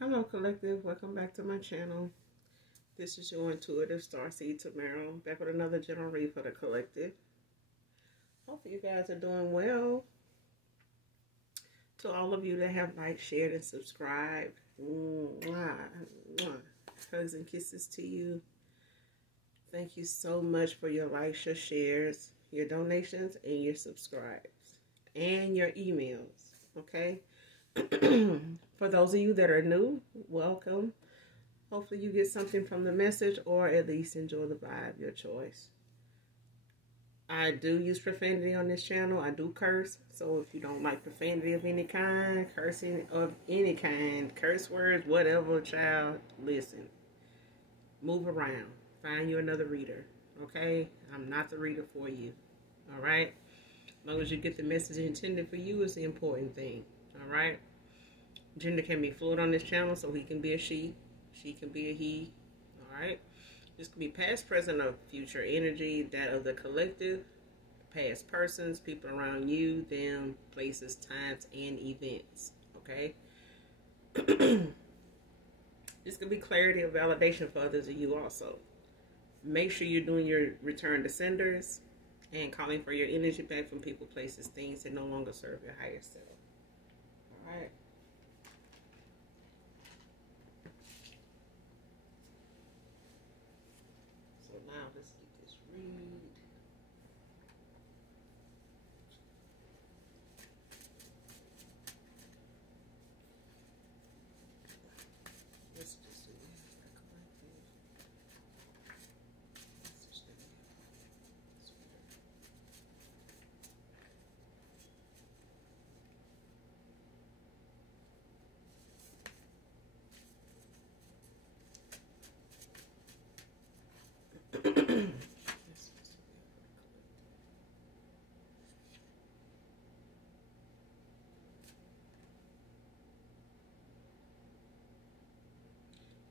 Hello collective, welcome back to my channel. This is your intuitive starseed Tamara, back with another general read for the collective. Hopefully you guys are doing well. To all of you that have liked, shared, and subscribed, hugs and kisses to you. Thank you so much for your likes, your shares, your donations, and your subscribes, and your emails, okay? For those of you that are new, welcome. Hopefully you get something from the message or at least enjoy the vibe, your choice. I do use profanity on this channel. I do curse. So if you don't like profanity of any kind, cursing of any kind, curse words, whatever, child, listen. Move around. Find you another reader. Okay? I'm not the reader for you. Alright? As long as you get the message intended for you is the important thing. Alright? Gender can be fluid on this channel, so he can be a she. She can be a he. Alright? This can be past, present, or future energy, that of the collective, past persons, people around you, them, places, times, and events. Okay? This could be clarity or validation for others of you also. Make sure you're doing your return to senders and calling for your energy back from people, places, things that no longer serve your higher self. Alright? Now let's get this read. Let's just do that collective.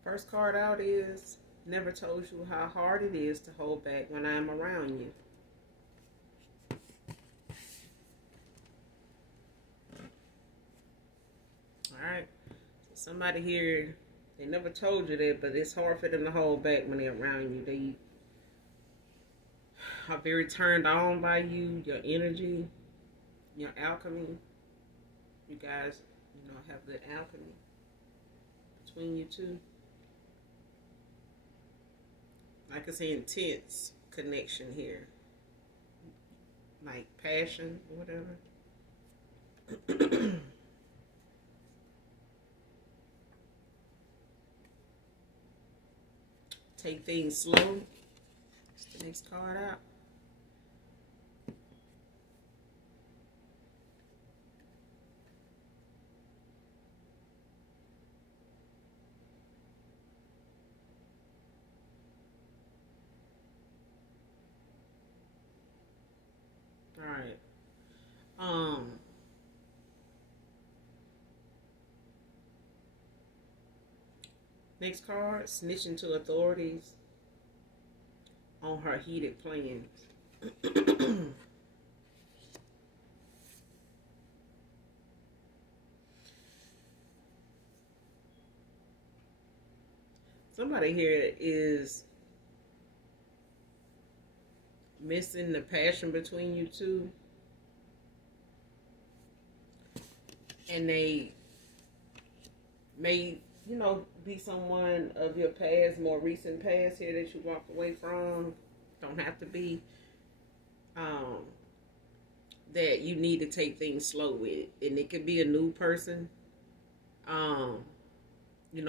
First card out is, never told you how hard it is to hold back when I am around you. Alright. So somebody here, they never told you that, but it's hard for them to hold back when they're around you. They are very turned on by you, your energy, your alchemy. You guys, have good alchemy between you two. I can say intense connection here. Like passion or whatever. Take things slow. That's the next card out. Alright. Next card, snitching to authorities on her heated plans. Somebody here is missing the passion between you two, and they may, be someone of your past, more recent past here that you walked away from. Don't have to be that you need to take things slow with, and it could be a new person.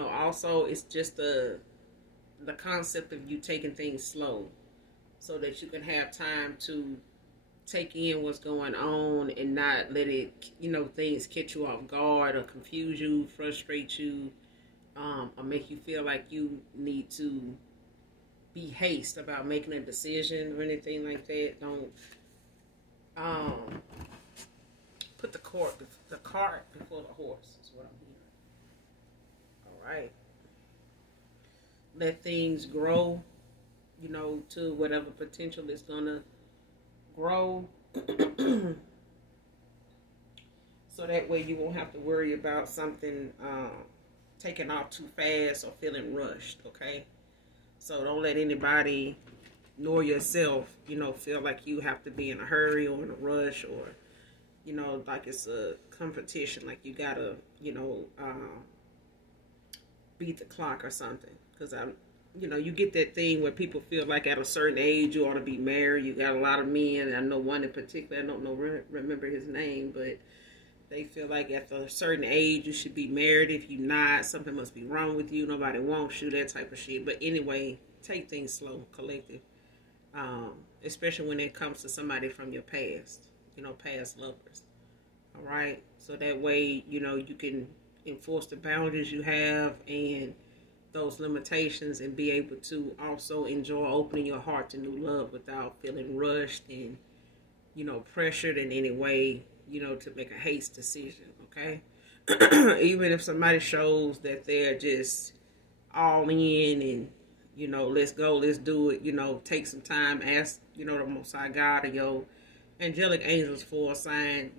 Also it's just the concept of you taking things slow, so that you can have time to take in what's going on and not let it, things catch you off guard or confuse you, frustrate you, or make you feel like you need to be hasty about making a decision or anything like that. Don't put the cart before the horse is what I'm hearing. Alright. Let things grow, to whatever potential is gonna grow. So that way you won't have to worry about something taking off too fast or feeling rushed, okay? So don't let anybody nor yourself, feel like you have to be in a hurry or in a rush, or, like it's a competition, like you gotta, beat the clock or something. Because you get that thing where people feel like at a certain age you ought to be married. You got a lot of men. I know one in particular. I don't remember his name, but they feel like at a certain age you should be married. If you're not, something must be wrong with you. Nobody wants you. That type of shit. But anyway, take things slow, collective. Especially when it comes to somebody from your past. Past lovers. All right. So that way, you can enforce the boundaries you have and those limitations, and be able to also enjoy opening your heart to new love without feeling rushed and pressured in any way, to make a haste decision. Okay. Even if somebody shows that they're just all in and let's go, let's do it, take some time, ask the Most High God or your angelic angels for a sign,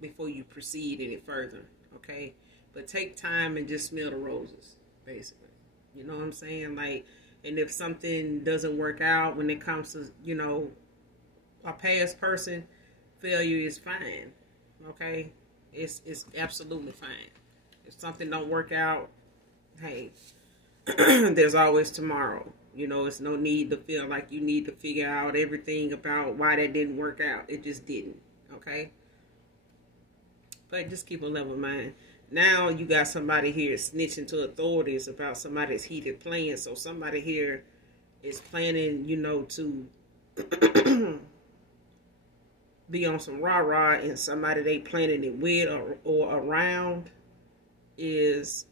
before you proceed any further. Okay. But take time and just smell the roses, basically. You know what I'm saying? Like, and if something doesn't work out when it comes to, a past person, failure is fine. Okay? It's absolutely fine. If something don't work out, hey, there's always tomorrow. It's no need to feel like you need to figure out everything about why that didn't work out. It just didn't. Okay? But just keep a level mind. Now you got somebody here snitching to authorities about somebody's heated plan. So somebody here is planning, to be on some rah-rah, and somebody they planning it with or around is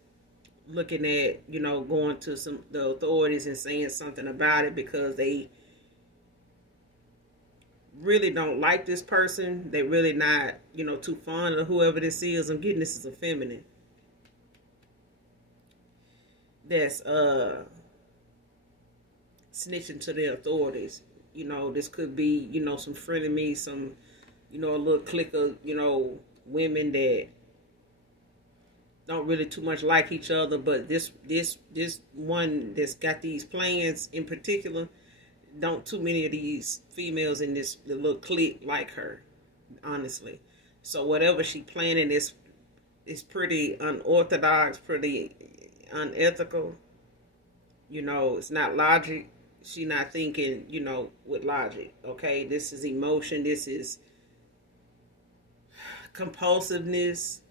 looking at, going to the authorities and saying something about it because they really don't like this person. They really not, too fond of whoever this is. I'm getting this is a feminine. That's snitching to the authorities. This could be, some frenemies, some, a little clique of, women that don't really too much like each other, but this one that's got these plans in particular, don't too many of these females in this little clique like her, honestly. So whatever she planning is pretty unorthodox, pretty unethical. It's not logic. She not thinking, with logic. Okay, this is emotion. This is compulsiveness.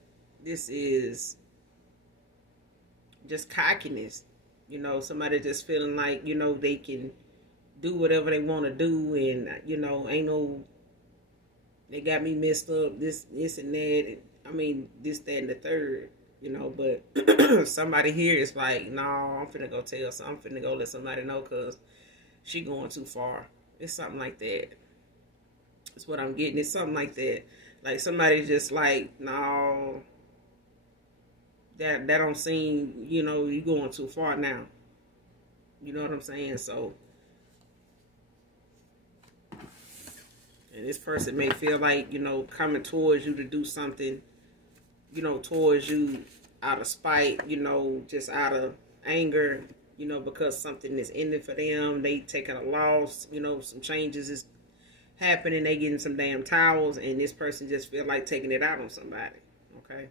This is just cockiness. Somebody just feeling like, they can do whatever they want to do, and ain't no, they got me messed up, this and that, and, I mean, this, that, and the third, but somebody here is like, no, I'm finna go tell I'm finna go let somebody know because she going too far. It's something like that. That's what I'm getting. It's something like that. Like somebody just like, no, that don't seem, you going too far now. You know what I'm saying? So, and this person may feel like, coming towards you to do something, towards you out of spite, just out of anger, because something is ending for them. They taking a loss, some changes is happening. They getting some damn towels, and this person just feel like taking it out on somebody. Okay.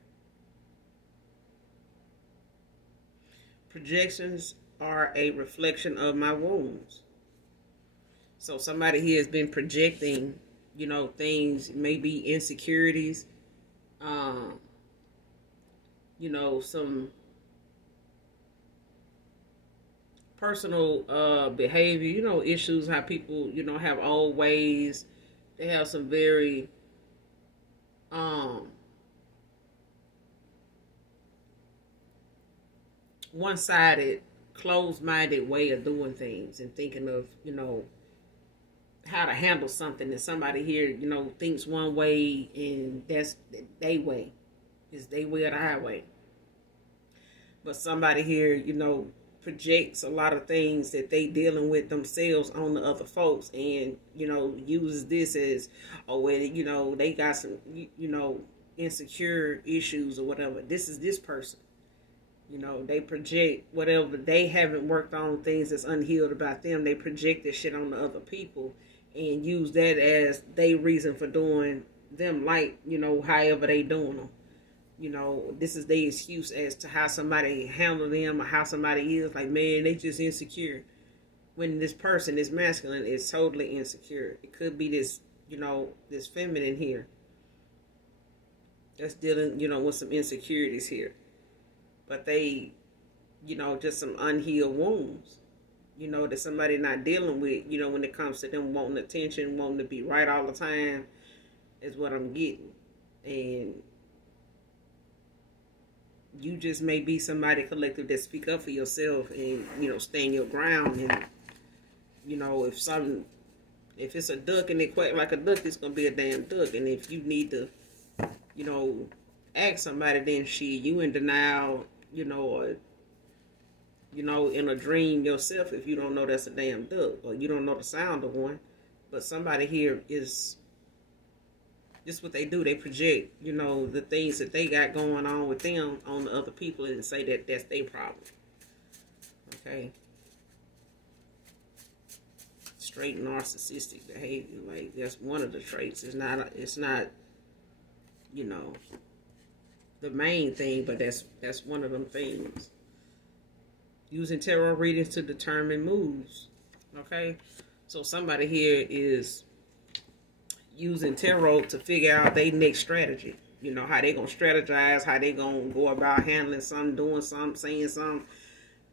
Projections are a reflection of my wounds. So somebody here has been projecting, things, maybe insecurities, some personal behavior, issues, how people, have old ways. They have some very one-sided, closed-minded way of doing things and thinking of, how to handle something. And somebody here, thinks one way, and that's they way. It's they way or the highway. But somebody here, projects a lot of things that they dealing with themselves on the other folks, and, uses this as, they got some, insecure issues or whatever. This is this person. You know, they project whatever they haven't worked on, things that's unhealed about them. They project this shit on the other people and use that as their reason for doing them, like, you know, however they doing them. You know, this is their excuse as to how somebody handle them or how somebody is. Like, man, they just insecure. When this person is masculine, is totally insecure. It could be this, you know, this feminine here that's dealing, you know, with some insecurities here. But they, you know, just some unhealed wounds, you know, that somebody not dealing with, you know, when it comes to them wanting attention, wanting to be right all the time, is what I'm getting. And you just may be somebody collective that speak up for yourself and, you know, stand your ground. And, you know, if it's a duck and it quack like a duck, it's going to be a damn duck. And if you need to, you know, ask somebody, then shit, you in denial, you know, or, you know, in a dream yourself if you don't know that's a damn duck or you don't know the sound of one. But somebody here is, this what they do. They project, you know, the things that they got going on with them on the other people and say that that's their problem. Okay. Straight narcissistic behavior. Like, that's one of the traits. It's not, you know, the main thing, but that's one of them things. Using tarot readings to determine moves. Okay? So somebody here is using tarot to figure out their next strategy. You know, how they gonna strategize, how they gonna go about handling something, doing something, saying something.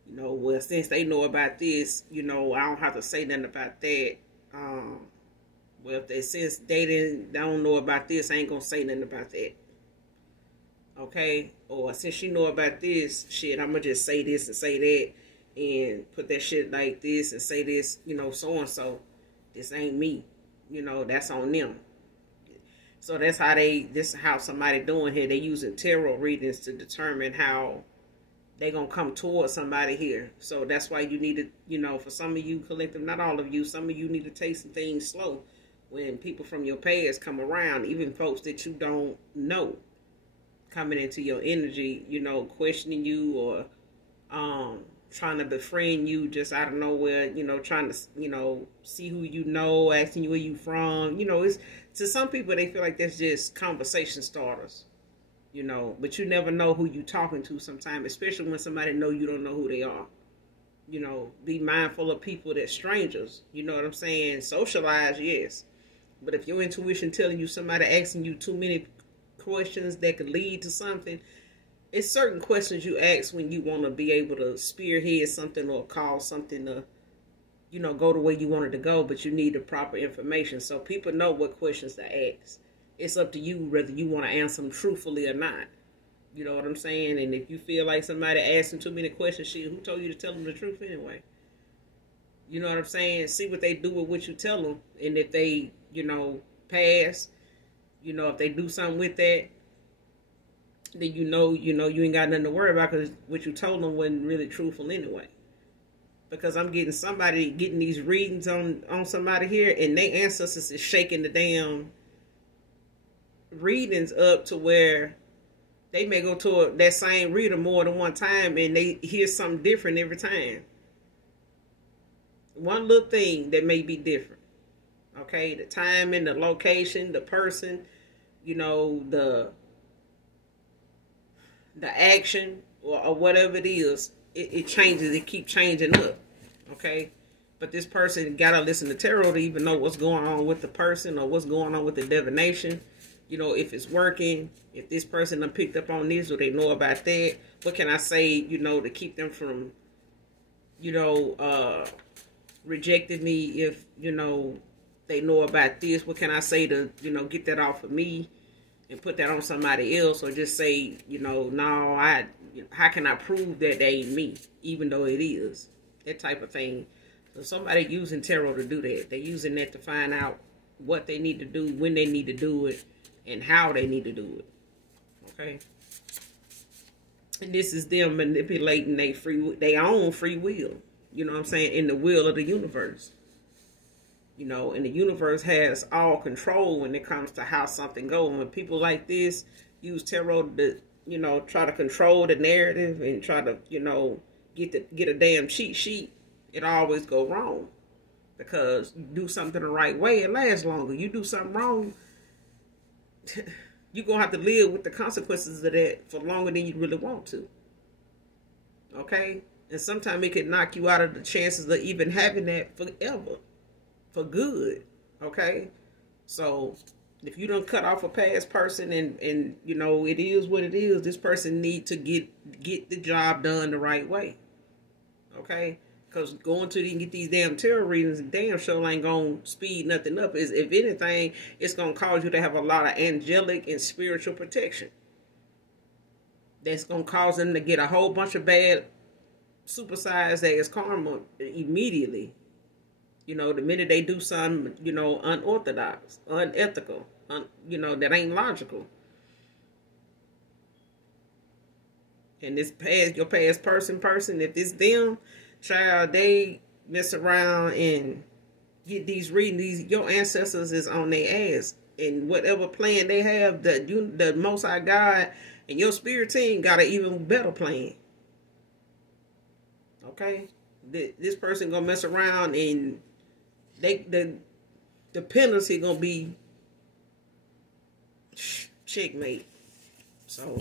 You know, well, since they know about this, you know, I don't have to say nothing about that. Well, since they don't know about this, I ain't gonna say nothing about that. Okay? Or since you know about this, shit, I'm gonna just say this and say that and put that shit like this and say this, you know, so and so. This ain't me. You know, that's on them. So that's how this is how somebody doing here. They using tarot readings to determine how they gonna come towards somebody here. So that's why you need to, you know, for some of you collective, not all of you, some of you need to take some things slow when people from your past come around, even folks that you don't know coming into your energy, you know, questioning you or trying to befriend you just out of nowhere, you know, trying to, you know, see who you know, asking you where you from. You know, it's, to some people, they feel like that's just conversation starters, you know, but you never know who you talking to sometimes, especially when somebody know you don't know who they are. You know, be mindful of people that's strangers. You know what I'm saying? Socialize, yes. But if your intuition telling you somebody asking you too many questions that could lead to something, it's certain questions you ask when you want to be able to spearhead something or cause something to, you know, go the way you want it to go, but you need the proper information. So people know what questions to ask. It's up to you whether you want to answer them truthfully or not. You know what I'm saying? And if you feel like somebody asking too many questions, shit, who told you to tell them the truth anyway? You know what I'm saying? See what they do with what you tell them. And if they, you know, pass, you know, if they do something with that, then you know you ain't got nothing to worry about because what you told them wasn't really truthful anyway. Because I'm getting these readings on somebody here, and their ancestors is shaking the damn readings up to where they may go to that same reader more than one time and they hear something different every time. One little thing that may be different. Okay, the timing, the location, the person, you know, the action or whatever it is, it changes. It keeps changing up. Okay, but this person gotta listen to tarot to even know what's going on with the person or what's going on with the divination. You know, if it's working, if this person done picked up on this or they know about that. What can I say, you know, to keep them from, you know, rejecting me if, you know, they know about this? What can I say to, you know, get that off of me and put that on somebody else? Or just say, you know, no, how can I prove that they ain't me, even though it is? That type of thing. So somebody using tarot to do that. They're using that to find out what they need to do, when they need to do it, and how they need to do it. Okay? And this is them manipulating their own free will. You know what I'm saying? In the will of the universe. You know, and the universe has all control when it comes to how something goes. And when people like this use tarot to you know, try to control the narrative and try to, you know, get a damn cheat sheet, it always go wrong. Because you do something the right way, it lasts longer. You do something wrong, you're going to have to live with the consequences of that for longer than you really want to. Okay? And sometimes it can knock you out of the chances of even having that forever. For good. Okay? So, if you don't cut off a past person and you know, it is what it is, this person need to get the job done the right way. Okay? Because going to get these damn tarot readings, damn sure ain't going to speed nothing up. If anything, it's going to cause you to have a lot of angelic and spiritual protection. That's going to cause them to get a whole bunch of bad, supersized ass karma immediately. You know, the minute they do something, you know, unorthodox, unethical, you know, that ain't logical. And this your past person, if it's them, child, they mess around and get these readings. Your ancestors is on their ass. And whatever plan they have, the Most High God and your spirit team got an even better plan. Okay? This person gonna mess around and the penalty gonna be checkmate. So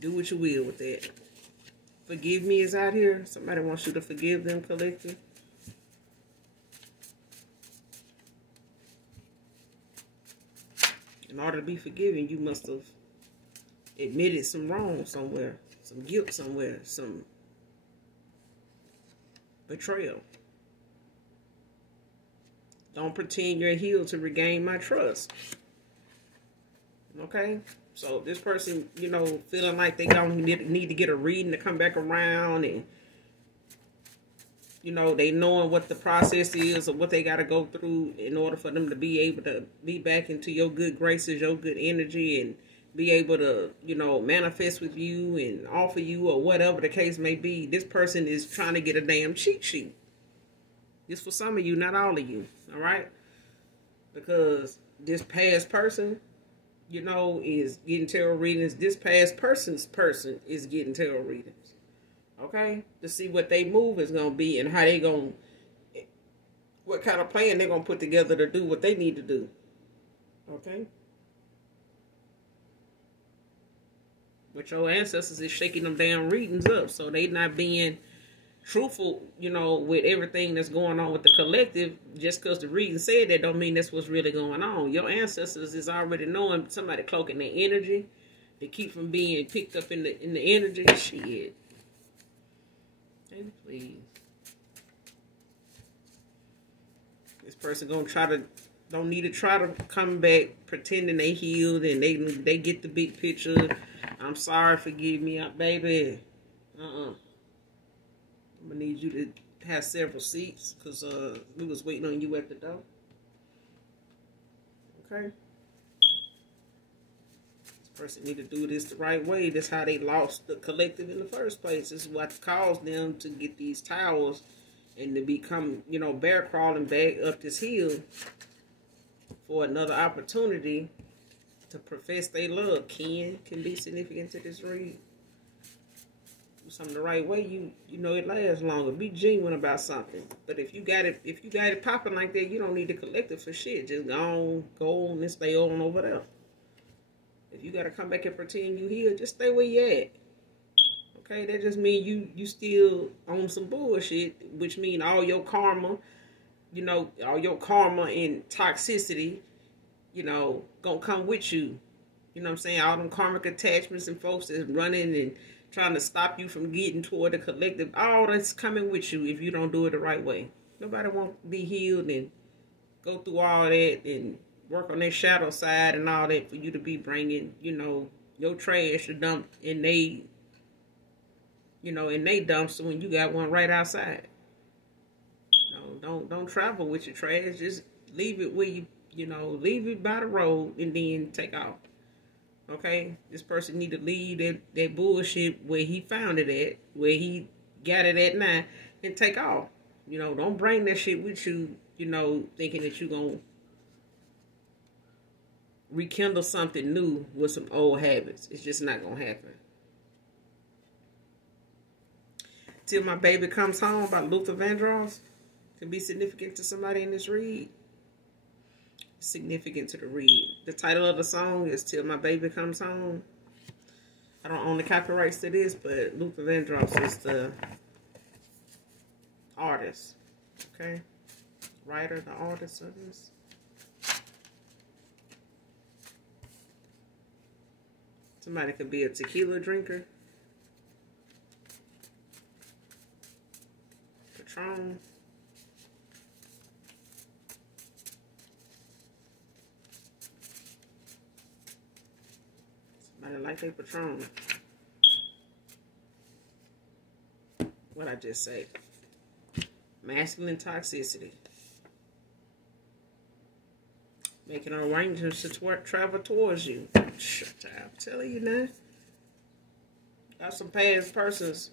do what you will with that. Forgive me is out here. Somebody wants you to forgive them, collective. In order to be forgiven, you must have admitted some wrong somewhere, some guilt somewhere, some betrayal. Don't pretend you're healed to regain my trust. Okay? So this person, you know, feeling like they gonna need to get a reading to come back around, and you know, they knowing what the process is or what they got to go through in order for them to be able to be back into your good graces, your good energy, and be able to, you know, manifest with you and offer you or whatever the case may be. This person is trying to get a damn cheat sheet. It's for some of you, not all of you. All right? Because this past person, you know, is getting tarot readings. This past person's person is getting tarot readings. Okay? To see what they move is going to be and how they going to, what kind of plan they're going to put together to do what they need to do. Okay? But your ancestors is shaking them damn readings up. So they not being truthful, you know, with everything that's going on with the collective. Just because the reading said that don't mean that's what's really going on. Your ancestors is already knowing somebody cloaking their energy to keep from being picked up in the energy. Shit. Please. This person gonna don't need to try to come back pretending they healed and they get the big picture. I'm sorry, forgive me, baby. I'm gonna need you to have several seats because we was waiting on you at the door. Okay. Person need to do this the right way. That's how they lost the collective in the first place. This is what caused them to get these towers and to become, you know, bear crawling back up this hill for another opportunity to profess their love. Can be significant to this read. Do something the right way, you know it lasts longer. Be genuine about something. But if you got it popping like that, you don't need the collective for shit. Just go on and stay on over there. If you got to come back and pretend you here, just stay where you at. Okay, that just means you still on some bullshit, which means all your karma, you know, all your karma and toxicity, you know, gonna come with you. You know what I'm saying? All them karmic attachments and folks that's running and trying to stop you from getting toward the collective, all that's coming with you if you don't do it the right way. Nobody won't be healed and go through all that and work on their shadow side and all that for you to be bringing, you know, your trash to dump in they, you know, in they dumpster when you got one right outside. No, don't travel with your trash. Just leave it where you know, leave it by the road and then take off. Okay? This person need to leave that bullshit where he found it at, where he got it at now, and take off. You know, don't bring that shit with you, you know, thinking that you're going to rekindle something new with some old habits. It's just not going to happen. Till My Baby Comes Home by Luther Vandross can be significant to somebody in this read. Significant to the read. The title of the song is Till My Baby Comes Home. I don't own the copyrights to this, but Luther Vandross is the artist. Okay? Writer, the artist of this. Somebody could be a tequila drinker. Patron. Somebody like a Patron. What I just say? Masculine toxicity. Making arrangements to travel towards you. Shut up. I'm telling you now. Got some past persons.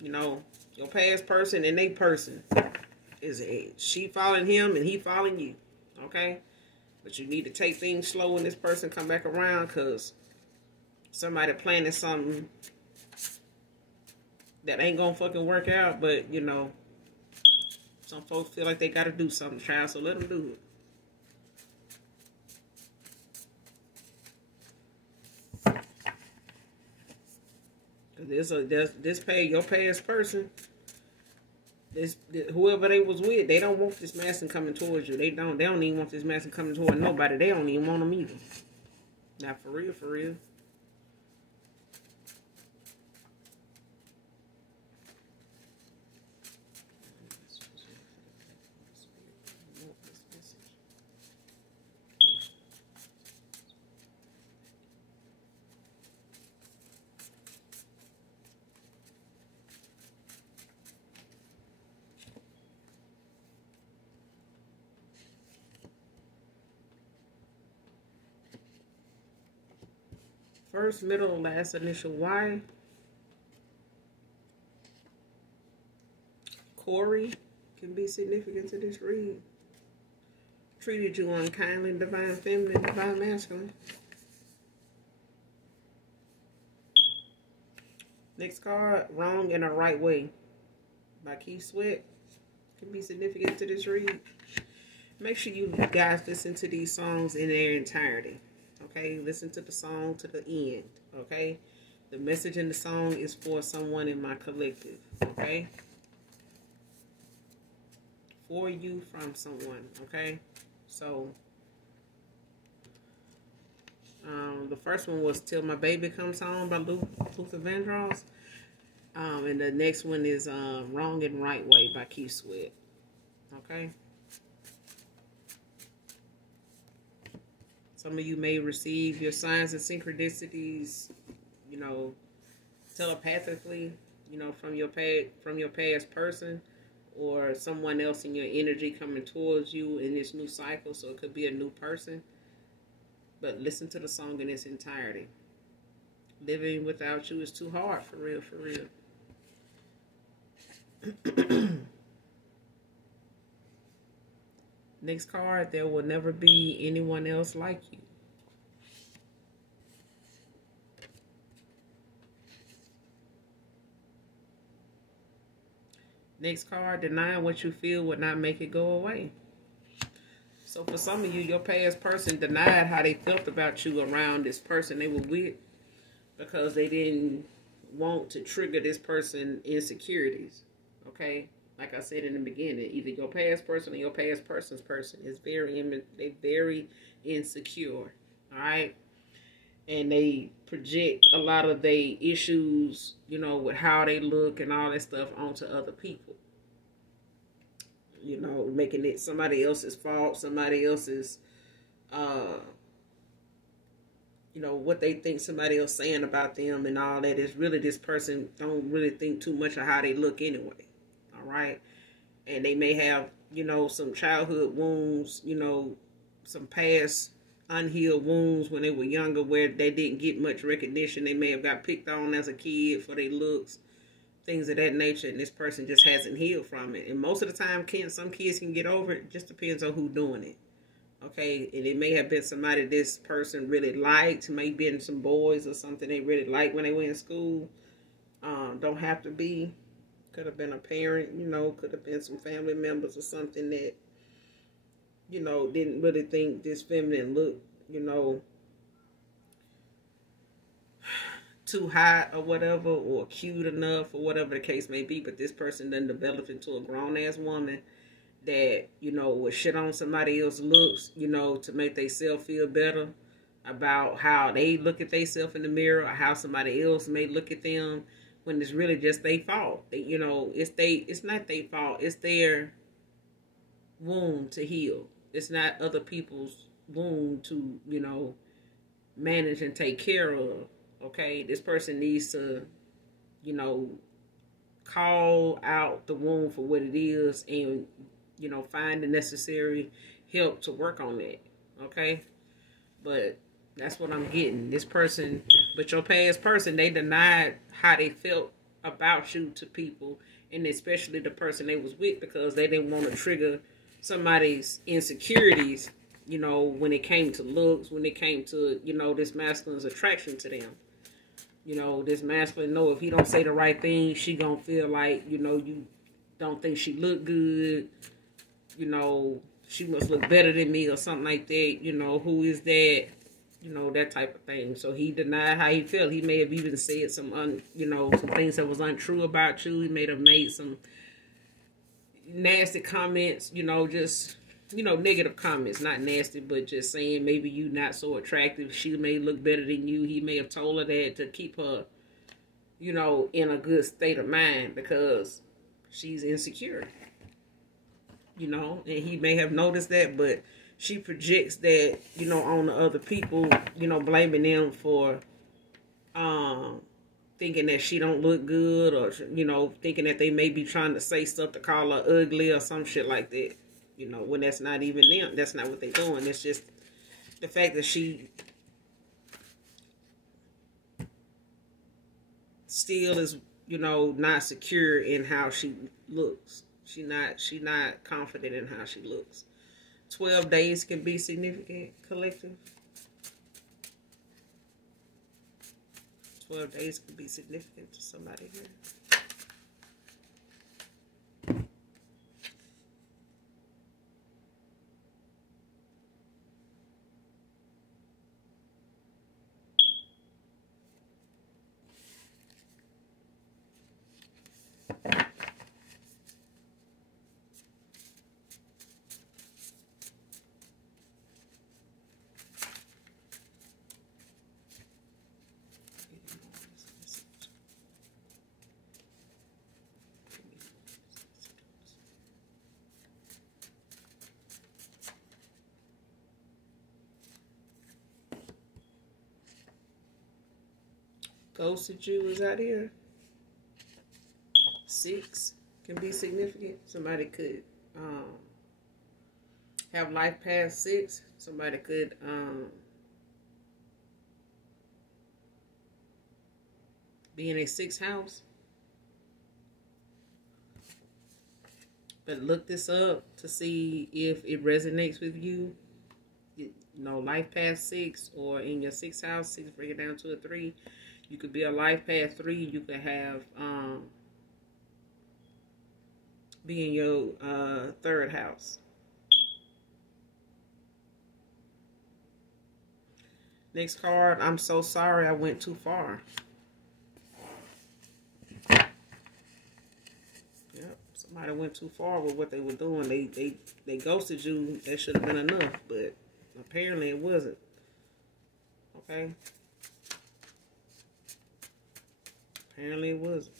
You know, your past person and they person. Is she following him and he following you. Okay? But you need to take things slow when this person come back around, because somebody planning something that ain't gonna fucking work out. But, you know, some folks feel like they gotta do something, child, so let them do it. This your past person, whoever they was with, they don't want this mason coming towards you. They don't even want this mason coming toward nobody. They don't even want them either. Not for real, for real. First, middle, last initial Y. Corey can be significant to this read. Treated you unkindly, divine feminine, divine masculine. Next card, Wrong in a Right Way by Keith Sweat. Can be significant to this read. Make sure you guys listen to these songs in their entirety. Okay, listen to the song to the end. Okay, the message in the song is for someone in my collective. Okay, for you from someone. Okay, so the first one was Till My Baby Comes Home by Luther Vandross. And the next one is Wrong and Right Way by Keith Sweat. Okay. Some of you may receive your signs and synchronicities, you know, telepathically, you know, from your past person, or someone else in your energy coming towards you in this new cycle. So it could be a new person. But listen to the song in its entirety. Living without you is too hard, for real, for real. Next card, There Will Never Be Anyone Else Like You. Next card, Denying What You Feel Would Not Make It Go Away. So for some of you, your past person denied how they felt about you around this person they were with, because they didn't want to trigger this person's insecurities. Okay? Like I said in the beginning, either your past person or your past person's person is they very insecure. All right? And they project a lot of their issues, you know, with how they look and all that stuff onto other people. You know, making it somebody else's fault, somebody else's, you know, what they think somebody else saying about them and all that is really this person don't really think too much of how they look anyway. All right. And they may have, you know, some childhood wounds, you know, some past unhealed wounds when they were younger where they didn't get much recognition. They may have got picked on as a kid for their looks, things of that nature, and this person just hasn't healed from it. And most of the time, some kids can get over it. It just depends on who's doing it. Okay, and it may have been somebody this person really liked, may have been some boys or something they really liked when they went in school. Don't have to be. Could have been a parent, you know, could have been some family members or something that, you know, didn't really think this feminine looked, you know, too hot or whatever, or cute enough or whatever the case may be. But this person then developed into a grown-ass woman that, you know, would shit on somebody else's looks, you know, to make themselves feel better about how they look at themselves in the mirror, or how somebody else may look at them, when it's really just their fault. You know, it's not their fault. It's their wound to heal. It's not other people's wound to, you know, manage and take care of. Okay, this person needs to, you know, call out the wound for what it is, and, you know, find the necessary help to work on that. Okay, but that's what I'm getting. This person, but your past person, they denied how they felt about you to people, and especially the person they was with, because they didn't want to trigger somebody's insecurities, you know, when it came to looks, when it came to, you know, this masculine's attraction to them. You know, this masculine know if he don't say the right thing, she gonna feel like, you know, you don't think she look good. You know, she must look better than me or something like that. You know, who is that? You know, that type of thing. So he denied how he felt. He may have even said some, you know, some things that was untrue about you. He may have made some nasty comments, you know, just, you know, negative comments, not nasty, but just saying maybe you not so attractive. She may look better than you. He may have told her that to keep her, you know, in a good state of mind, because she's insecure, you know, and he may have noticed that, but she projects that, you know, on the other people, you know, blaming them for, thinking that she don't look good, or, you know, thinking that they may be trying to say stuff to call her ugly or some shit like that. You know, when that's not even them. That's not what they're doing. It's just the fact that she still is, you know, not secure in how she looks. She not confident in how she looks. 12 days can be significant, collective. 12 days can be significant to somebody here. Ghosted you is out here. 6 can be significant. Somebody could have life past 6. Somebody could be in a 6th house. But look this up to see if it resonates with you. You know, life past 6, or in your 6th house. 6 bring it down to a 3. You could be a life past 3. You could have be in your 3rd house. Next card. I'm so sorry I went too far. Yep, somebody went too far with what they were doing. They ghosted you. That should have been enough, but apparently it wasn't. Okay. Apparently it wasn't.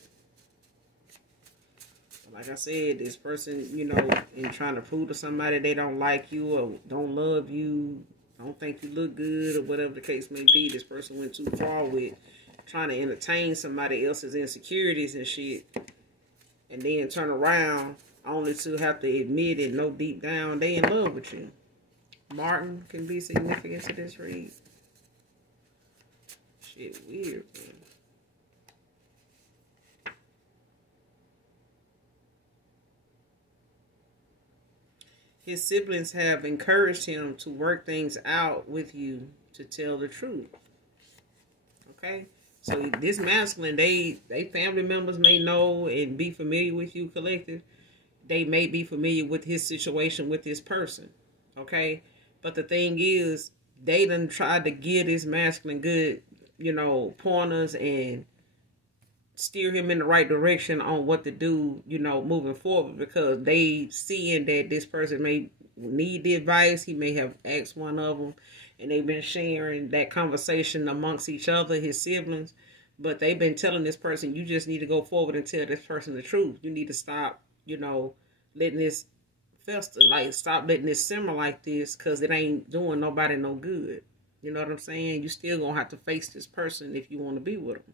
Like I said, this person, you know, in trying to prove to somebody they don't like you or don't love you, don't think you look good, or whatever the case may be, this person went too far with trying to entertain somebody else's insecurities and shit, and then turn around only to have to admit and know deep down they in love with you. Martin can be significant to this read. Shit weird, man. his siblings have encouraged him to work things out with you to tell the truth. Okay? So this masculine, they family members may know and be familiar with you, collective. They may be familiar with his situation with this person. Okay? But the thing is, they done tried to give this masculine good, pointers and steer him in the right direction on what to do, moving forward, because they seeing that this person may need the advice. He may have asked one of them, and they've been sharing that conversation amongst each other, his siblings. But they've been telling this person, you just need to go forward and tell this person the truth. You need to stop, letting this fester, like stop letting this simmer like this, because it ain't doing nobody no good. You know what I'm saying? You still gonna have to face this person if you want to be with them.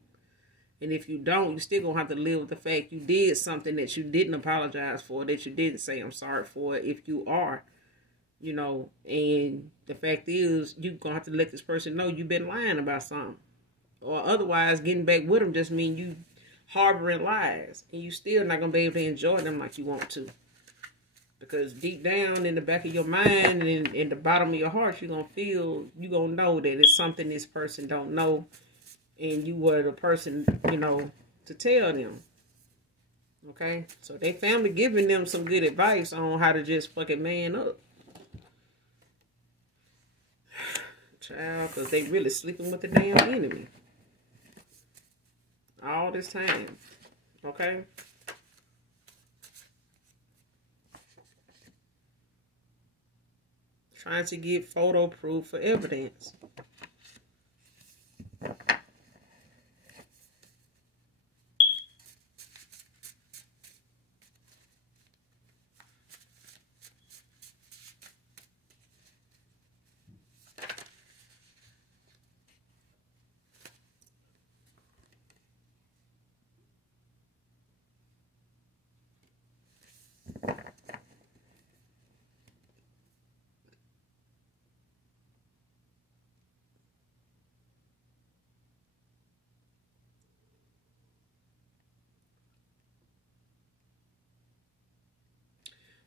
And if you don't, you still gonna have to live with the fact you did something that you didn't apologize for, that you didn't say I'm sorry for, if you are, and the fact is, you're gonna have to let this person know you've been lying about something. Or otherwise, getting back with them just means you harboring lies. And you still not going to be able to enjoy them like you want to. Because deep down in the back of your mind and in the bottom of your heart, you're going to know that it's something this person don't know. And you were the person, to tell them. Okay? So they family giving them some good advice on how to just fucking man up. Child, because they really sleeping with the damn enemy. All this time. Okay? Trying to get photo proof for evidence.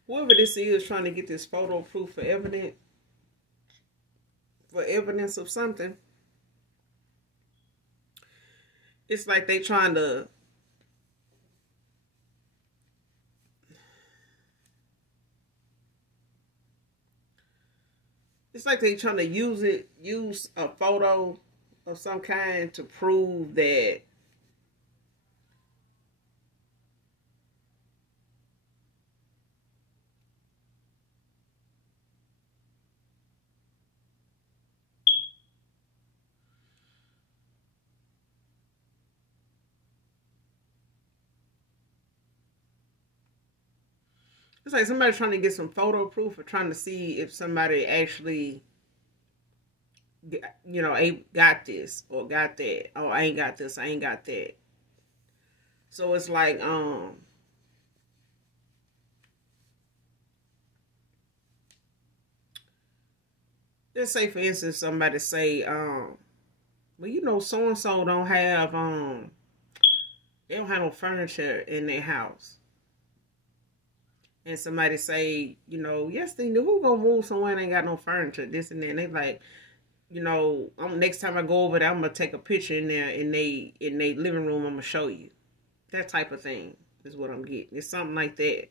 Whoever this is trying to get this photo proof for evidence of something, it's like they trying to use a photo of some kind to prove that it's like somebody trying to get some photo proof or trying to see if somebody actually, got this or got that. Oh, I ain't got this. I ain't got that. So it's like, let's say for instance, somebody say, well, so-and-so don't have, they don't have no furniture in their house. And somebody say, yes, they do. Who gonna move somewhere and ain't got no furniture, this and that. And they like, next time I go over there, I'm gonna take a picture in there in they living room. I'm gonna show you. That type of thing is what I'm getting. It's something like that.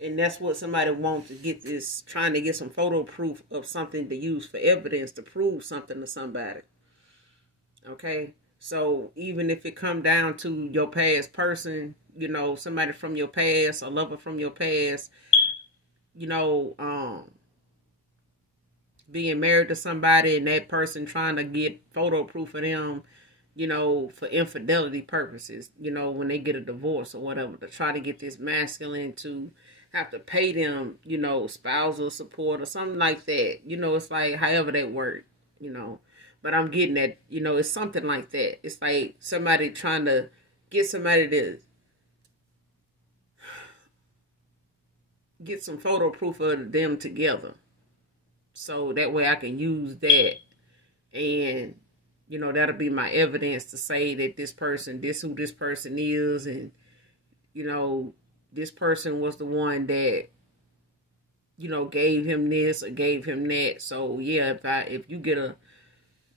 And that's what somebody wants to get, is trying to get some photo proof of something to use for evidence to prove something to somebody. Okay? So even if it come down to your past person, somebody from your past, a lover from your past, being married to somebody and that person trying to get photo proof of them, for infidelity purposes, when they get a divorce or whatever, to try to get this masculine to have to pay them, spousal support or something like that. It's like however that work, But I'm getting that, it's something like that. It's like somebody trying to get somebody to get some photo proof of them together. So that way I can use that and, that'll be my evidence to say that this who this person is. And, this person was the one that you know, gave him this or gave him that. So yeah, if you get a,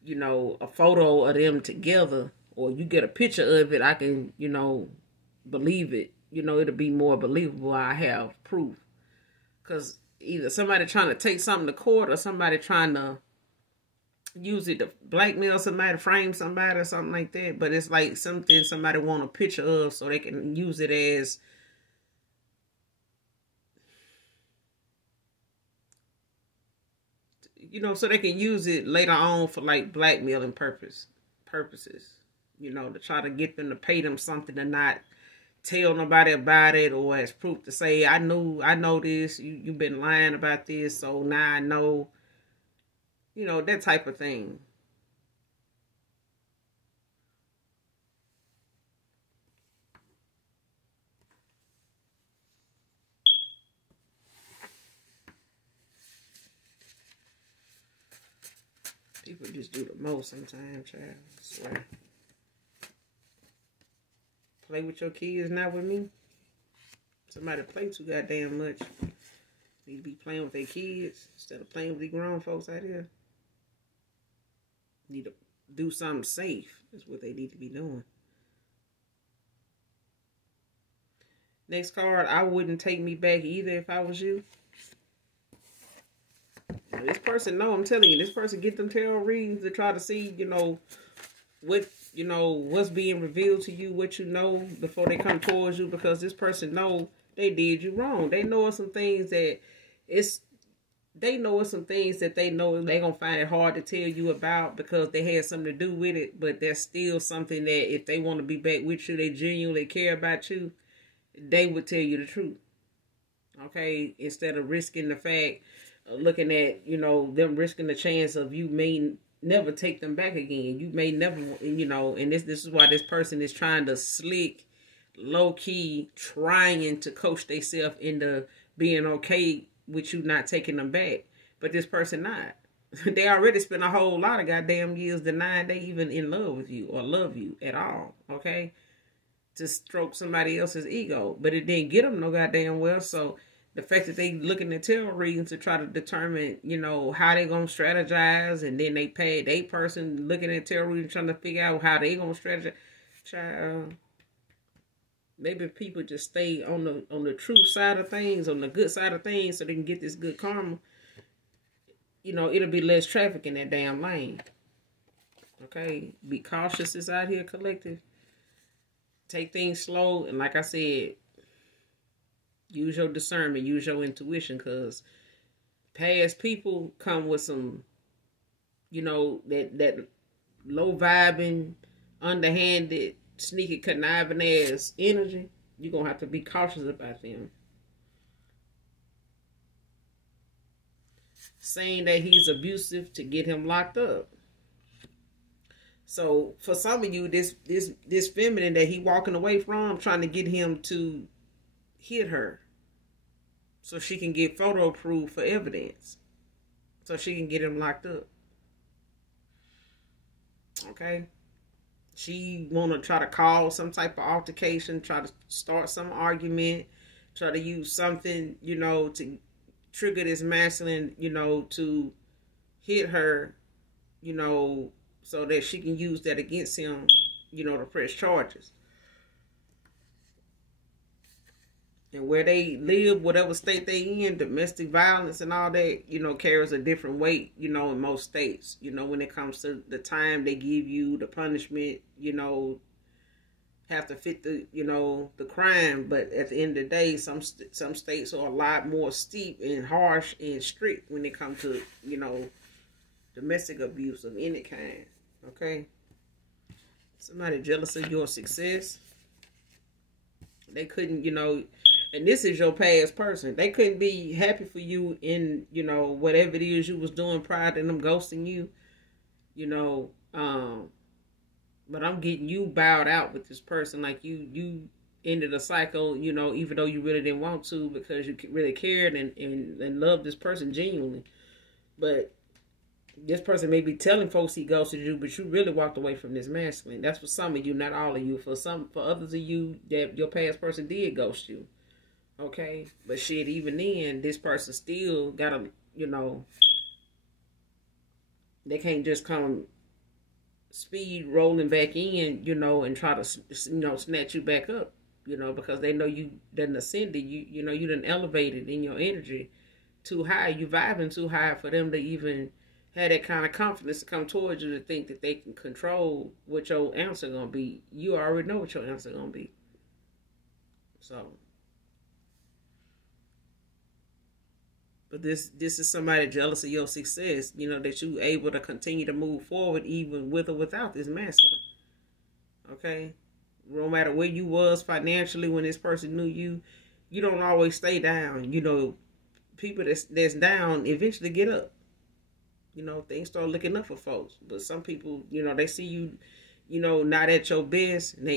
you know, a photo of them together, or you get a picture of it, I can, you know, believe it. You know, it'll be more believable. I have proof. Because either somebody trying to take something to court, or somebody trying to use it to blackmail somebody, frame somebody or something like that. But it's like something somebody want a picture of so they can use it as, you know, so they can use it later on for like blackmailing purposes, you know, to try to get them to pay them something to not tell nobody about it, or as proof to say, I know this, you've been lying about this, so now I know, you know, that type of thing. People just do the most sometimes, child. I swear. Play with your kids, not with me. Somebody play too goddamn much. Need to be playing with their kids instead of playing with these grown folks out here. Need to do something safe. That's what they need to be doing. Next card, I wouldn't take me back either if I was you. Now, this person, no, I'm telling you, this person get them tarot readings to try to see, you know, what, you know, what's being revealed to you, what you know before they come towards you, because this person know they did you wrong. They know some things that they know some things that they know they're going to find it hard to tell you about because they had something to do with it, but there's still something that if they want to be back with you, they genuinely care about you, they would tell you the truth. Okay? Instead of risking the fact of looking at, you know, them risking the chance of you may never take them back again. You may never, you know, and this is why this person is trying to slick, low-key, trying to coach themselves into being okay with you not taking them back. But this person not. They already spent a whole lot of goddamn years denying they even in love with you or love you at all, okay? To stroke somebody else's ego. But it didn't get them no goddamn well, so the fact that they looking at tarot readings to try to determine, you know, how they gonna strategize, and then they pay they person looking at tarot readings trying to figure out how they gonna strategize. Maybe people just stay on the true side of things, on the good side of things, so they can get this good karma. You know, it'll be less traffic in that damn lane. Okay, be cautious. It's out here, collective. Take things slow, and like I said, use your discernment, use your intuition, because past people come with some, you know, that low vibing, underhanded, sneaky, conniving ass energy. You're going to have to be cautious about them. Saying that he's abusive to get him locked up. So for some of you, this feminine that he walking away from, trying to get him to hit her so she can get photo proof for evidence, so she can get him locked up. Okay, she want to try to cause some type of altercation, try to start some argument, try to use something, you know, to trigger this masculine, you know, to hit her, you know, so that she can use that against him, you know, to press charges. And where they live, whatever state they in, domestic violence and all that, you know, carries a different weight, you know, in most states. You know, when it comes to the time they give you, the punishment, you know, have to fit the, you know, the crime. But at the end of the day, some states are a lot more steep and harsh and strict when it comes to, you know, domestic abuse of any kind. Okay? Somebody jealous of your success. They couldn't, you know, and this is your past person. They couldn't be happy for you in, you know, whatever it is you was doing prior to them ghosting you. You know, but I'm getting you bowed out with this person. Like you ended a cycle, you know, even though you really didn't want to, because you really cared and loved this person genuinely. But this person may be telling folks he ghosted you, but you really walked away from this masculine. That's for some of you, not all of you. For others of you, that your past person did ghost you. Okay, but shit, even then, this person still gotta, you know, they can't just come speed rolling back in, you know, and try to, you know, snatch you back up, you know, because they know you done ascended, you know, you done elevated in your energy too high, you vibing too high for them to even have that kind of confidence to come towards you to think that they can control what your answer gonna be. You already know what your answer gonna be. So, but this is somebody jealous of your success, you know, that you able to continue to move forward even with or without this masculine. Okay? No matter where you was financially when this person knew you, you don't always stay down. You know, people that's down eventually get up. You know, things start looking up for folks. But some people, you know, they see you, you know, not at your best, and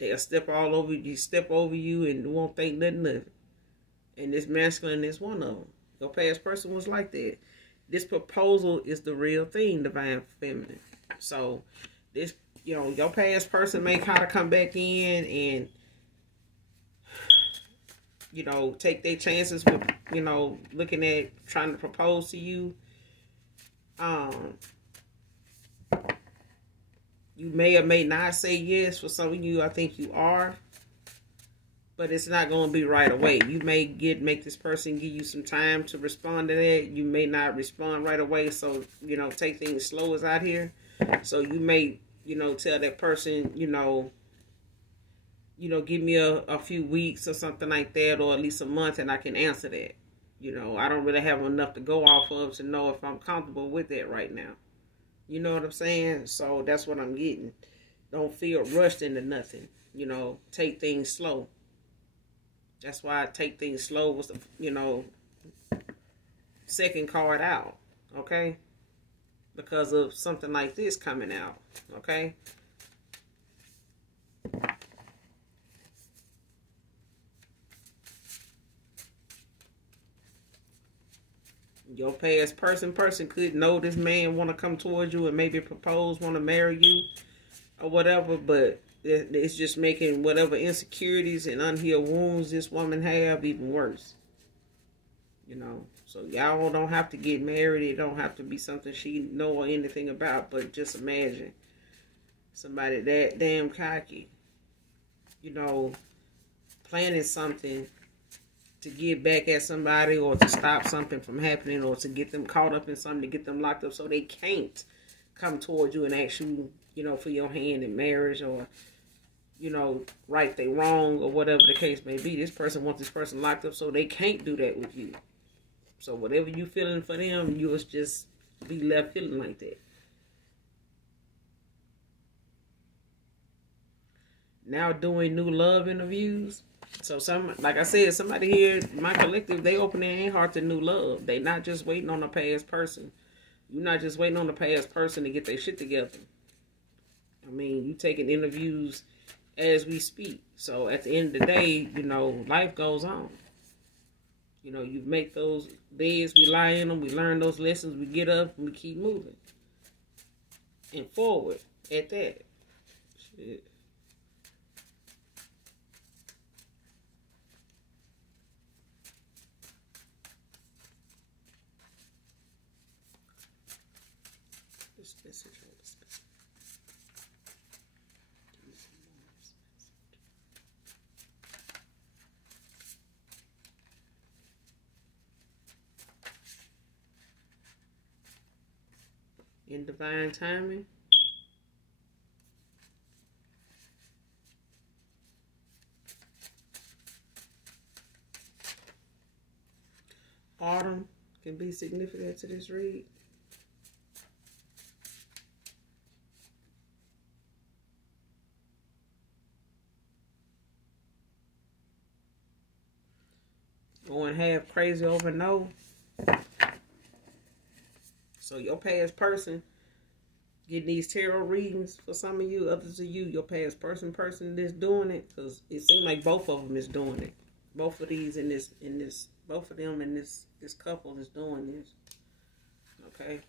they'll step all over you, step over you, and won't think nothing of it. And this masculine is one of them. Your past person was like that. This proposal is the real thing, divine feminine. So, this, you know, your past person may kind of come back in and, you know, take their chances with, you know, looking at trying to propose to you. You may or may not say yes. For some of you, I think you are. But it's not going to be right away. You may make this person give you some time to respond to that. You may not respond right away. So, you know, take things slow as out here. So you may, you know, tell that person, you know, give me a few weeks or something like that, or at least a month, and I can answer that. You know, I don't really have enough to go off of to know if I'm comfortable with that right now. You know what I'm saying? So that's what I'm getting. Don't feel rushed into nothing. You know, take things slow. That's why I take things slow was the, you know, second card out. Okay? Because of something like this coming out. Okay? Your past person could know this man want to come towards you and maybe propose, want to marry you or whatever, but it's just making whatever insecurities and unhealed wounds this woman have even worse. You know, so y'all don't have to get married. It don't have to be something she know or anything about, but just imagine somebody that damn cocky, you know, planning something to get back at somebody or to stop something from happening or to get them caught up in something, to get them locked up so they can't come towards you and ask you, you know, for your hand in marriage or, you know, right they wrong or whatever the case may be. This person wants this person locked up so they can't do that with you. So whatever you feeling for them, you'll just be left feeling like that. Now doing new love interviews. So like I said, somebody here, my collective, they open their heart to new love. They not just waiting on a past person. You're not just waiting on the past person to get their shit together. I mean, you taking interviews as we speak. So at the end of the day, you know, life goes on. You know, you make those beds, we lie in them, we learn those lessons, we get up and we keep moving. And forward at that. Shit. This message on this message. Give me some more of this message. In divine timing. Autumn can be significant to this read. Going half crazy over no. So your past person getting these tarot readings for some of you, others of you, your past person that's doing it, because it seems like both of them is doing it. Both of these both of them in this couple is doing this. Okay.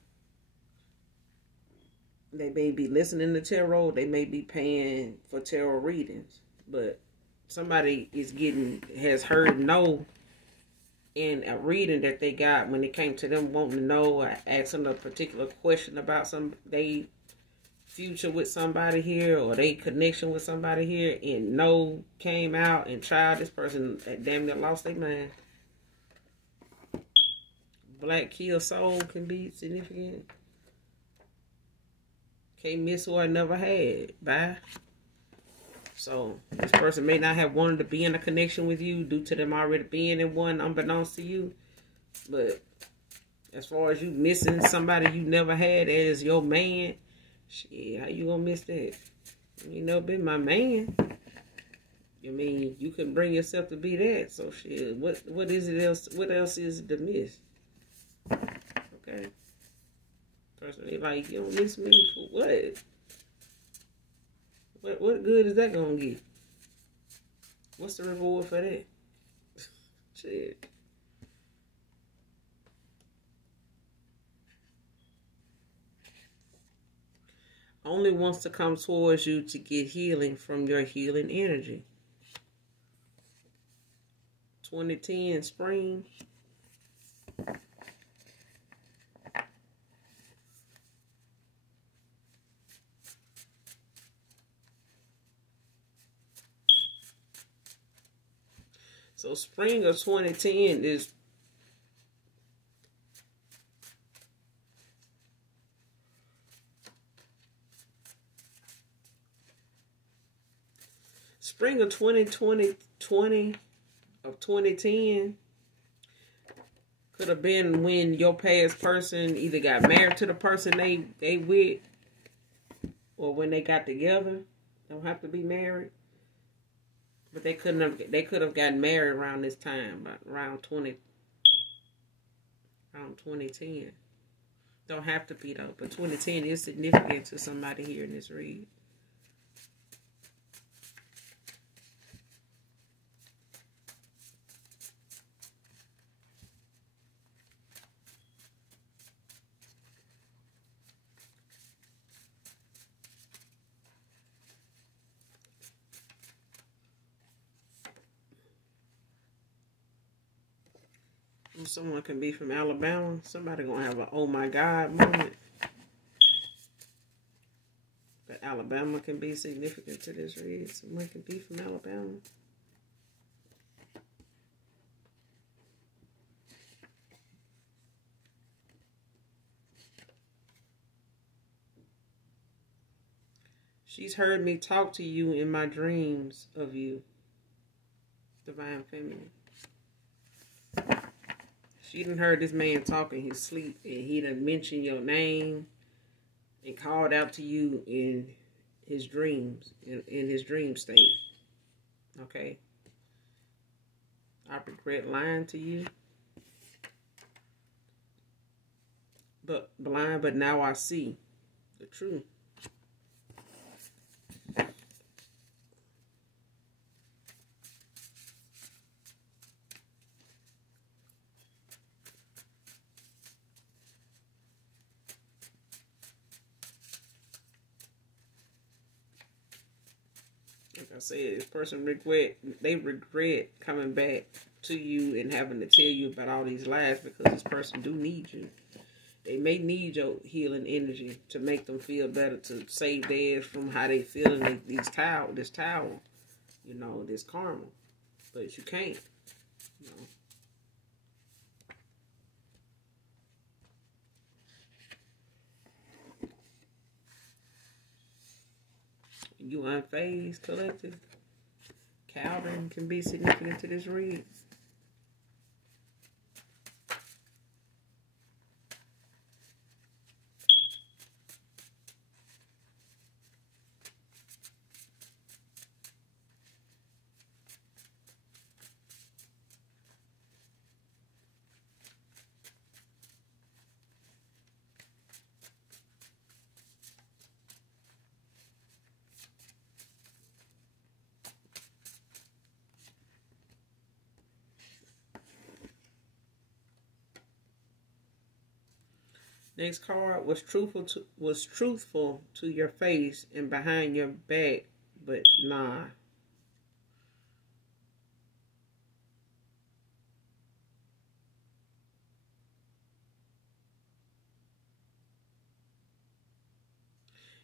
They may be listening to tarot, they may be paying for tarot readings, but somebody has heard no in a reading that they got when it came to them wanting to know or asking a particular question about they future with somebody here or they connection with somebody here, and no came out, and child, this person damn near lost their mind. Black kill soul can be significant. Can't miss what I never had. Bye. So this person may not have wanted to be in a connection with you due to them already being in one unbeknownst to you. But as far as you missing somebody you never had as your man, shit, how you gonna miss that? You never been my man. I mean, you can bring yourself to be that. So shit, what is it else? What else is it to miss? Okay. Personally, like, you don't miss me for what? What good is that gonna get? What's the reward for that? Shit. Only wants to come towards you to get healing from your healing energy. 2010 spring. So spring of 2010 is spring of 2010 could have been when your past person either got married to the person they with, or when they got together. Don't have to be married. But they could have gotten married around this time, around 2010. Don't have to be though, but 2010 is significant to somebody here in this read. Someone can be from Alabama. Somebody gonna have an oh my God moment. But Alabama can be significant to this read. Someone can be from Alabama. She's heard me talk to you in my dreams of you. Divine Feminine. She done heard this man talk in his sleep, and he done mentioned your name and called out to you in his dreams, in his dream state. Okay. I regret lying to you. But blind, but now I see the truth. Like I said, this person regret coming back to you and having to tell you about all these lies, because this person do need you. They may need your healing energy to make them feel better, to save theirs from how they feel in this tower, you know, this karma. But you can't, you know. You unfazed, collective. Calvin can be significant to this read. Next card was truthful to your face and behind your back, but nah.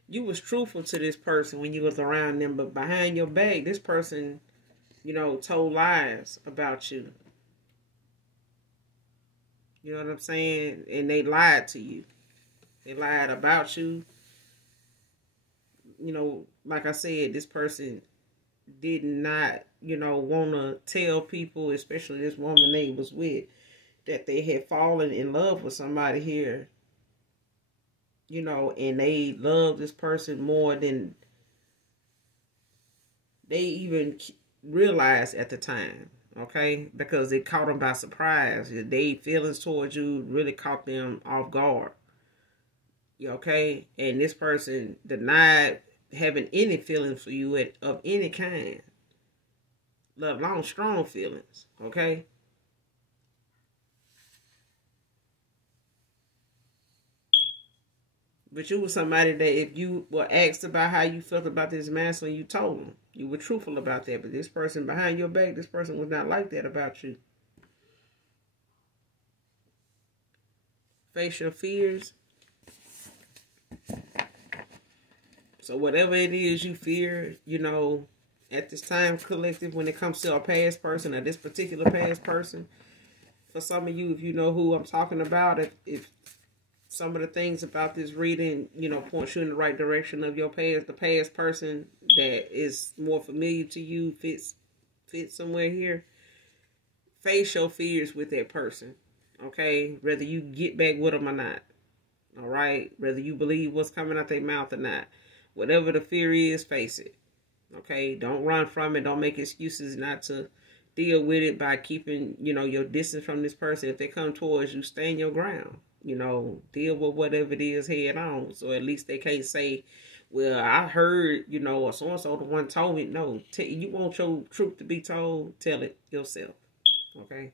You was truthful to this person when you was around them, but behind your back, this person, told lies about you. You know what I'm saying? And they lied to you. They lied about you. Like I said, this person did not, want to tell people, especially this woman they was with, that they had fallen in love with somebody here, and they loved this person more than they even realized at the time, okay? Because it caught them by surprise. Their feelings towards you really caught them off guard, okay? And this person denied having any feelings for you of any kind, let alone strong feelings, okay? But you were somebody that if you were asked about how you felt about this masculine, you told them. You were truthful about that. But this person behind your back, this person was not like that about you. Face your fears. So whatever it is you fear, at this time collective, when it comes to a past person or this particular past person, for some of you, if you know who I'm talking about, if some of the things about this reading, points you in the right direction of your past, the past person that is more familiar to you fits somewhere here. Face your fears with that person, okay? Whether you get back with them or not, all right? Whether you believe what's coming out their mouth or not. Whatever the fear is, face it, okay? Don't run from it. Don't make excuses not to deal with it by keeping, your distance from this person. If they come towards you, stand your ground. Deal with whatever it is head on. So at least they can't say, well, I heard, or so-and-so the one told me. No, you want your truth to be told, tell it yourself. Okay?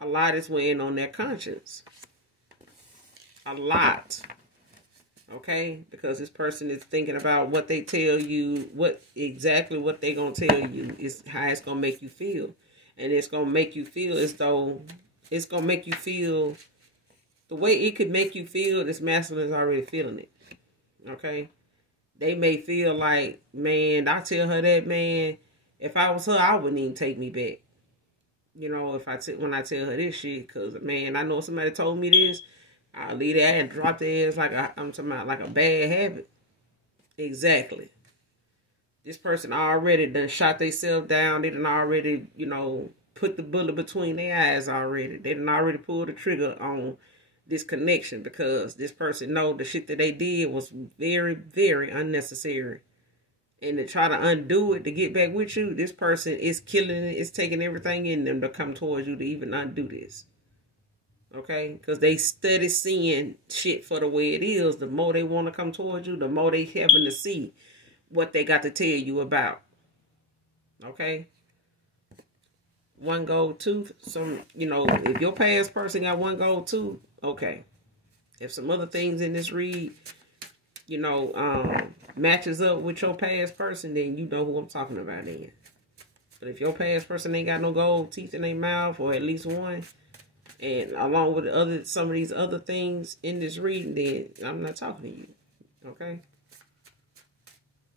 A lot is weighing on their conscience. A lot. Okay? Because this person is thinking about what they tell you, what they going to tell you is how it's going to make you feel. And it's going to make you feel as though it's going to make you feel the way it could make you feel. This masculine is already feeling it. Okay? They may feel like, man, I tell her that, man, if I was her, I wouldn't even take me back. When I tell her this shit, because, man, I know somebody told me this, I'll leave that and drop their ass I'm talking about like a bad habit. Exactly. This person already done shot themselves down. They done already, put the bullet between their eyes already. They done already pulled the trigger on this connection because this person know the shit that they did was very, very unnecessary. And to try to undo it to get back with you, this person is killing it. It's taking everything in them to come towards you to even undo this. Okay? Because they study seeing shit for the way it is. The more they want to come towards you, the more they having to see what they got to tell you about. Okay? One goal, two. If your past person got one goal, two, okay. If some other things in this read, matches up with your past person, then you know who I'm talking about then. But if your past person ain't got no gold teeth in their mouth, or at least one, and along with some of these other things in this reading, then I'm not talking to you. Okay?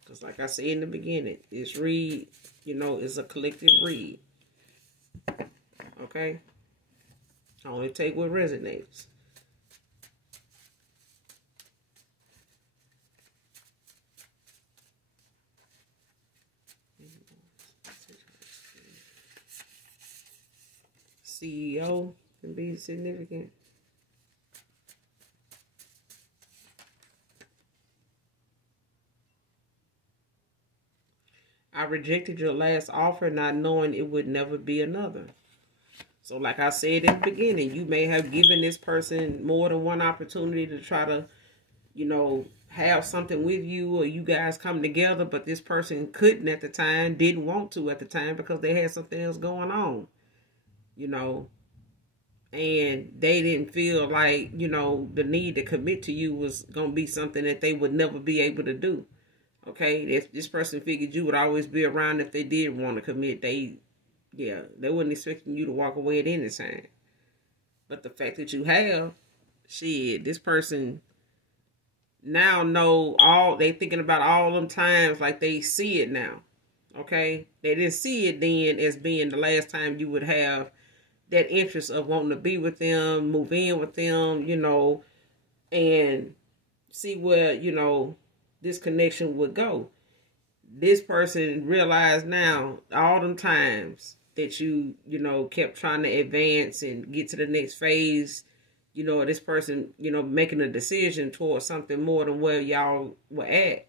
Because like I said in the beginning, this read, is a collective read. Okay? I only take what resonates. CEO can be significant. I rejected your last offer not knowing it would never be another. So like I said in the beginning, you may have given this person more than one opportunity to try to, have something with you or you guys come together, but this person couldn't at the time, didn't want to at the time because they had something else going on, and they didn't feel like, the need to commit to you was going to be something that they would never be able to do. Okay, if this person figured you would always be around if they did want to commit, they weren't expecting you to walk away at any time. But the fact that you have, shit, this person now know all, they thinking about all them times like they see it now. Okay? They didn't see it then as being the last time you would have that interest of wanting to be with them, move in with them, you know, and see where, you know, this connection would go. This person realized now all them times that you know, kept trying to advance and get to the next phase, you know, this person, you know, making a decision towards something more than where y'all were at.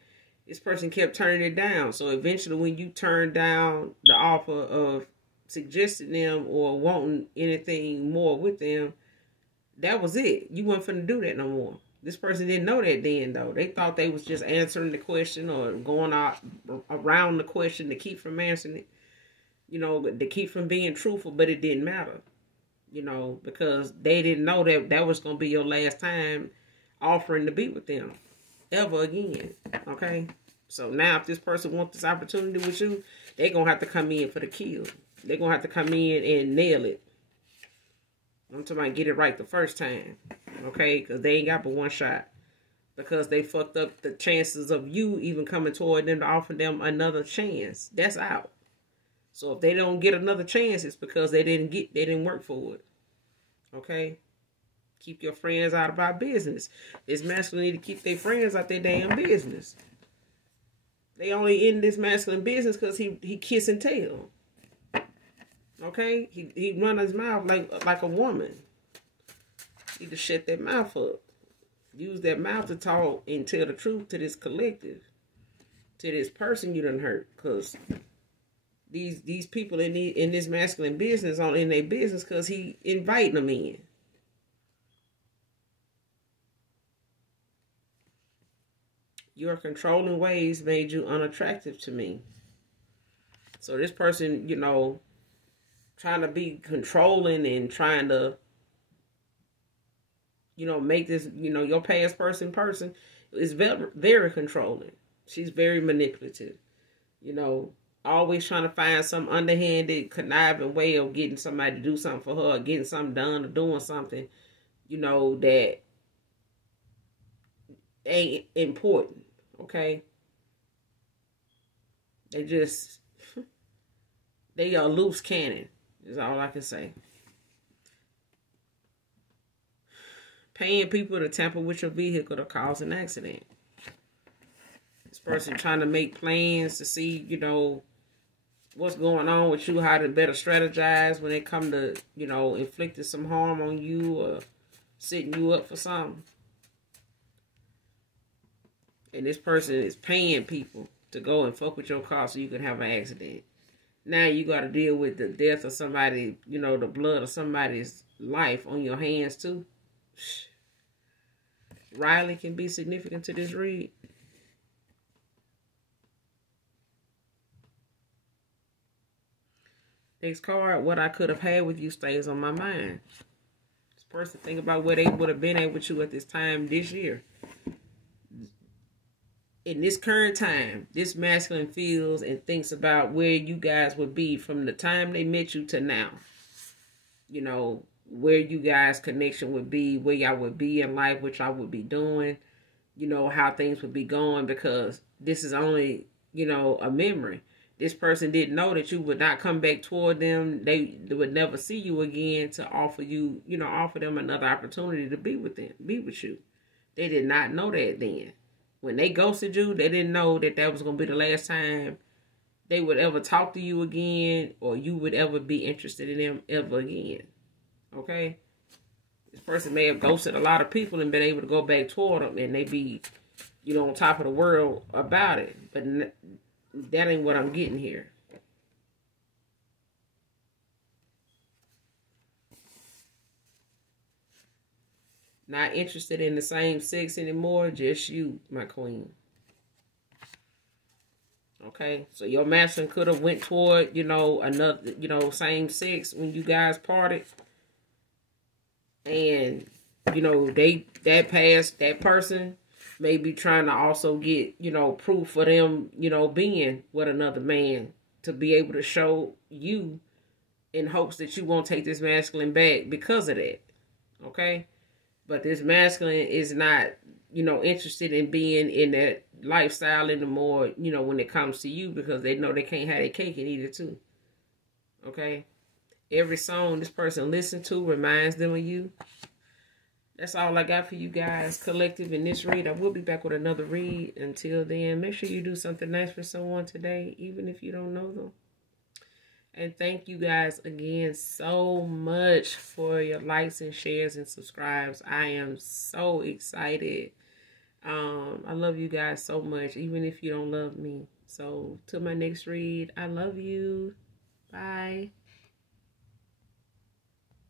This person kept turning it down. So eventually when you turn down the offer of suggesting them or wanting anything more with them, that was it. You weren't finna do that no more. This person didn't know that then, though. They thought they was just answering the question or going out around the question to keep from answering it, you know, to keep from being truthful, but it didn't matter, you know, because they didn't know that that was going to be your last time offering to be with them ever again, okay? So now if this person wants this opportunity with you, they're going to have to come in for the kill. They're going to have to come in and nail it. I'm talking about get it right the first time, okay? Because they ain't got but one shot. Because they fucked up the chances of you even coming toward them to offer them another chance. That's out. So if they don't get another chance, it's because they didn't work for it. Okay? Keep your friends out of our business. This masculine need to keep their friends out their damn business. They only in this masculine business because he kiss and tell. Okay? He run his mouth like a woman. Need to shut that mouth up. Use that mouth to talk and tell the truth to this collective. To this person you done hurt. Because these people in this masculine business on in their business because he inviting them in. Your controlling ways made you unattractive to me. So this person, you know, trying to be controlling and trying to, you know, make this, you know, your past person is very, very controlling. She's very manipulative. You know, always trying to find some underhanded, conniving way of getting somebody to do something for her, or getting something done, or doing something, you know, that ain't important. Okay? They are loose cannon, is all I can say. Paying people to tamper with your vehicle to cause an accident. This person trying to make plans to see, you know, what's going on with you, how to better strategize when they come to, you know, inflicting some harm on you or setting you up for something. And this person is paying people to go and fuck with your car so you can have an accident. Now you got to deal with the death of somebody, you know, the blood of somebody's life on your hands too. Riley can be significant to this read. Next card, what I could have had with you stays on my mind. This person think about where they would have been at with you at this time this year. In this current time, this masculine feels and thinks about where you guys would be from the time they met you to now. You know, where you guys' connection would be, where y'all would be in life, what y'all would be doing, you know, how things would be going, because this is only, you know, a memory. This person didn't know that you would not come back toward them. They would never see you again to offer you, you know, offer them another opportunity to be with them, be with you. They did not know that then. When they ghosted you, they didn't know that that was going to be the last time they would ever talk to you again or you would ever be interested in them ever again. Okay? This person may have ghosted a lot of people and been able to go back toward them and they be, you know, on top of the world about it. But that ain't what I'm getting here. Not interested in the same sex anymore, just you, my queen. Okay, so your masculine could have went toward, you know, another, you know, same sex when you guys parted. And, you know, that person may be trying to also get, you know, proof for them, you know, being with another man to be able to show you in hopes that you won't take this masculine back because of that. Okay? But this masculine is not, you know, interested in being in that lifestyle anymore, you know, when it comes to you, because they know they can't have their cake and eat it too. Okay? Every song this person listens to reminds them of you. That's all I got for you guys, collective, in this read. I will be back with another read. Until then, make sure you do something nice for someone today, even if you don't know them. And thank you guys again so much for your likes and shares and subscribes. I am so excited. I love you guys so much, even if you don't love me. So till my next read, I love you. Bye.